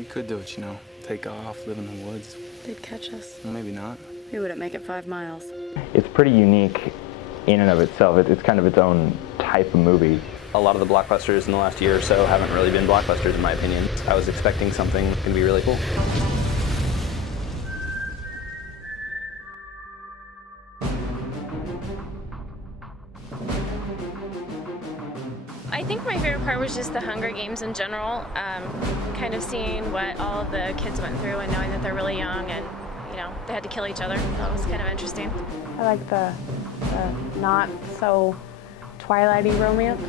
We could do it, you know. Take off, live in the woods. They'd catch us. Well, maybe not. We wouldn't make it 5 miles. It's pretty unique in and of itself. It's kind of its own type of movie. A lot of the blockbusters in the last year or so haven't really been blockbusters, in my opinion. I was expecting something that's going to be really cool. I think my favorite part was just the Hunger Games in general, kind of seeing what all of the kids went through and knowing that they're really young and, you know, they had to kill each other. That was kind of interesting. I like the not so Twilight-y romance.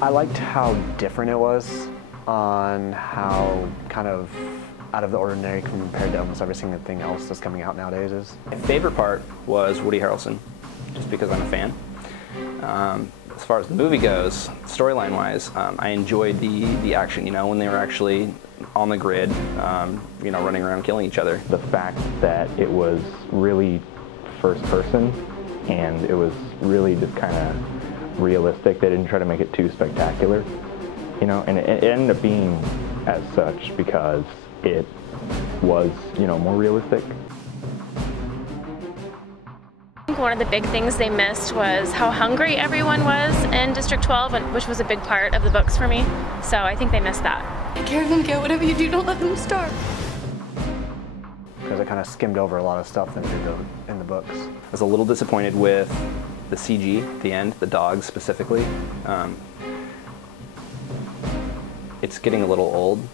I liked how different it was, on how kind of out of the ordinary compared to almost every single thing else that's coming out nowadays is. My favorite part was Woody Harrelson, just because I'm a fan. As far as the movie goes, storyline-wise, I enjoyed the action, you know, when they were actually on the grid, you know, running around killing each other. The fact that it was really first person and it was really just kind of realistic. They didn't try to make it too spectacular, you know, and it ended up being as such because it was, you know, more realistic. I think one of the big things they missed was how hungry everyone was in District 12, which was a big part of the books for me. So I think they missed that. Take care of them, Gail. Whatever you do, don't let them starve. Because it kind of skimmed over a lot of stuff that in the books. I was a little disappointed with the CG at the end, the dogs specifically. It's getting a little old.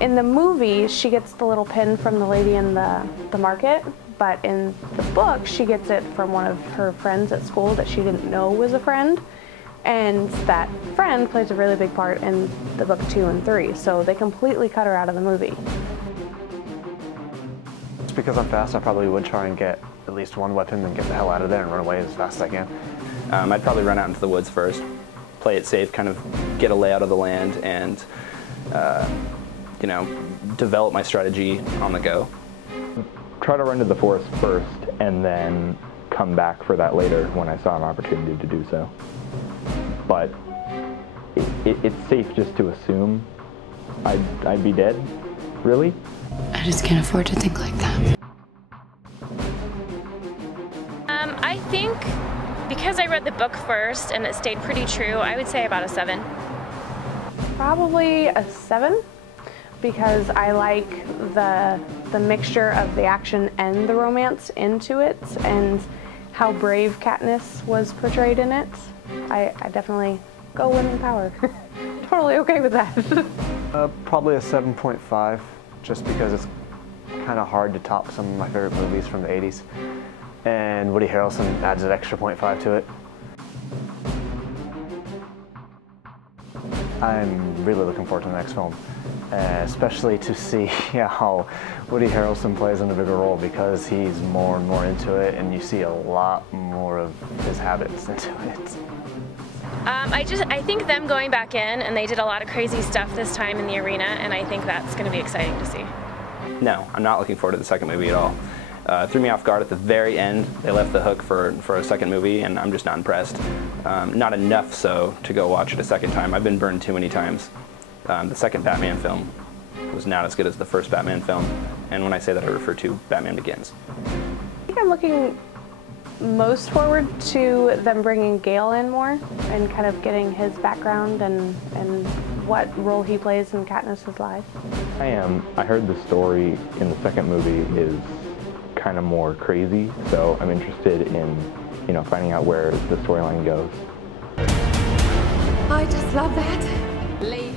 In the movie, she gets the little pin from the lady in the market, but in the book, she gets it from one of her friends at school that she didn't know was a friend. And that friend plays a really big part in the book 2 and 3, so they completely cut her out of the movie. Just because I'm fast, I probably would try and get at least one weapon and get the hell out of there and run away as fast as I can. I'd probably run out into the woods first, play it safe, kind of get a layout of the land, and you know, develop my strategy on the go. Try to run to the forest first and then come back for that later when I saw an opportunity to do so. But it's safe just to assume I'd be dead, really. I just can't afford to think like that. I think because I read the book first and it stayed pretty true, I would say about a 7. Probably a 7, because I like the mixture of the action and the romance into it, and how brave Katniss was portrayed in it. I definitely go women power. Totally okay with that. Probably a 7.5, just because it's kind of hard to top some of my favorite movies from the 80s. And Woody Harrelson adds an extra 0.5 to it. I'm really looking forward to the next film, especially to see how Woody Harrelson plays in a bigger role, because he's more and more into it, and you see a lot more of his habits into it. I think them going back in, and they did a lot of crazy stuff this time in the arena, and I think that's going to be exciting to see. No, I'm not looking forward to the second movie at all. Threw me off guard at the very end. They left the hook for a second movie, and I'm just not impressed. Not enough so to go watch it a second time. I've been burned too many times. The second Batman film was not as good as the first Batman film, and when I say that, I refer to Batman Begins. I think I'm looking most forward to them bringing Gale in more and kind of getting his background and what role he plays in Katniss's life. I heard the story in the second movie is kind of more crazy, so I'm interested in, you know, finding out where the storyline goes. I just love that. Late